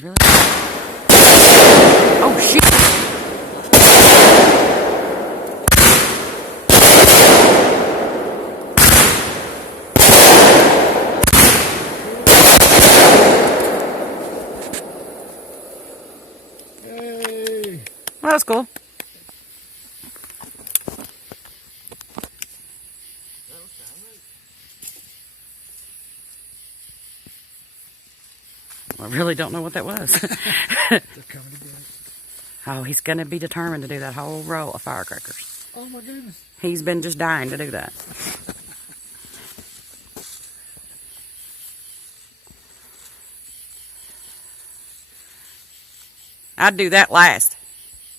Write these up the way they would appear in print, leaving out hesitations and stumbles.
He's really. Oh shit! Hey. Well, that's cool. I really don't know what that was. They're coming together. Oh, he's going to be determined to do that whole row of firecrackers. Oh my goodness. He's been just dying to do that. I'd do that last.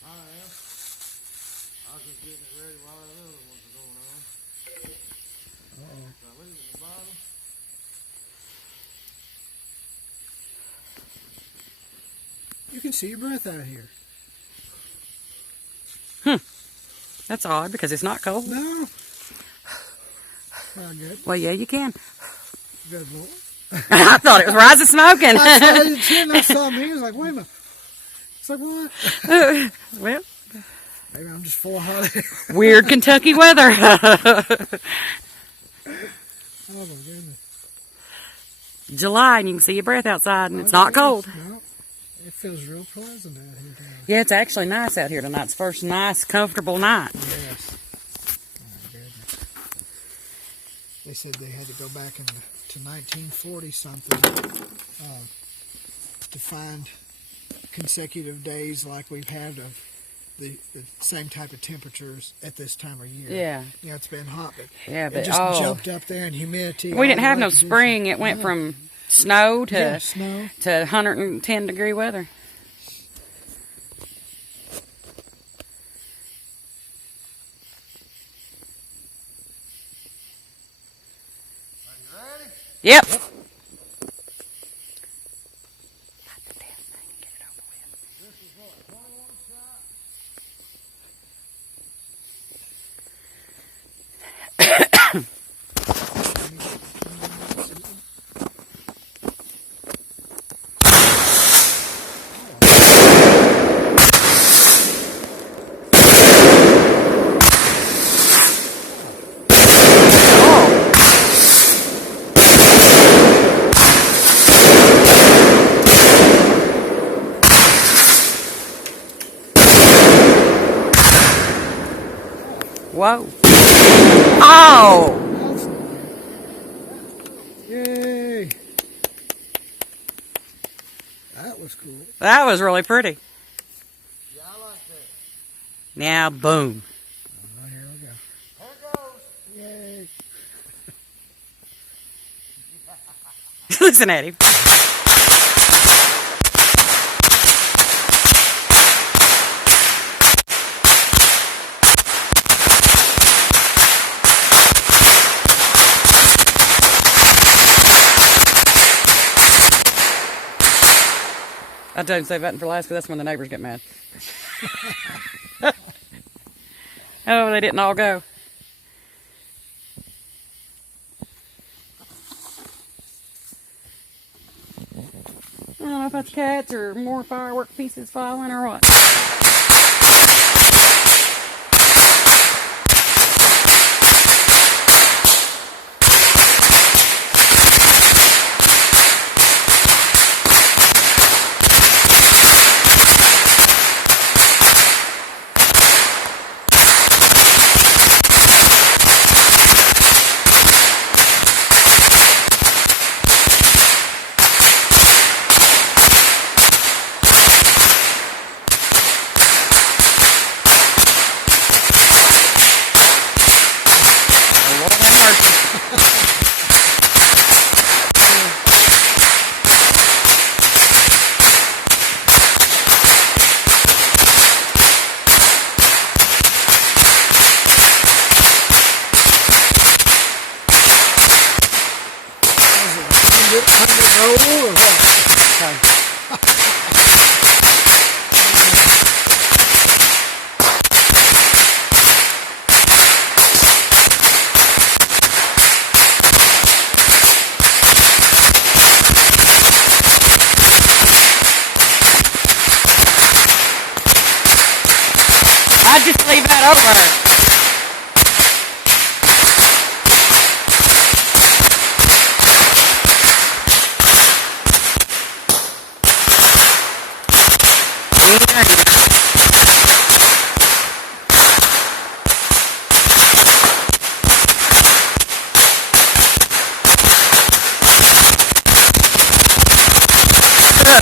I am. I was just getting it ready while the other ones were going on. Uh-oh. Did I leave it at the bottom? You can see your breath out here. That's odd because it's not cold. No. Not good. Well, yeah, you can. Good Lord. I thought it was rising smoking. I saw his chin. I saw me. I was like, wait a minute. It's like, what? Well, Maybe I'm just full of hot air. weird Kentucky weather. Oh my goodness. July, and you can see your breath outside, and it's not cold. No. It feels real pleasant out here tonight. Yeah, it's actually nice out here tonight. It's the first nice, comfortable night. Yes. Oh my goodness. They said they had to go back to 1940 something to find consecutive days like we've had of the same type of temperatures at this time of year. Yeah. You know, it's been hot, but Yeah, it but just jumped up there in humidity. we didn't all have the no way to do spring. It something. went Yeah. from snow to Yeah, snow. to 110 degree weather. Are you ready? Yep. Yep. Light the damn thing and get it over with. This is what, 21 shot? Whoa. Oh! Yay! That was cool. That was really pretty. Yeah, I like that. Now, boom. Oh, here we go. There it goes. Yay! Listen at him. I didn't save that for last because that's when the neighbors get mad. Oh, they didn't all go. I don't know if that's cats or more firework pieces falling or what. I'd just leave that over there.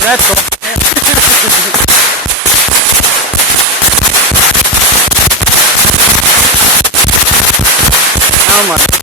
That's cool. Oh my God.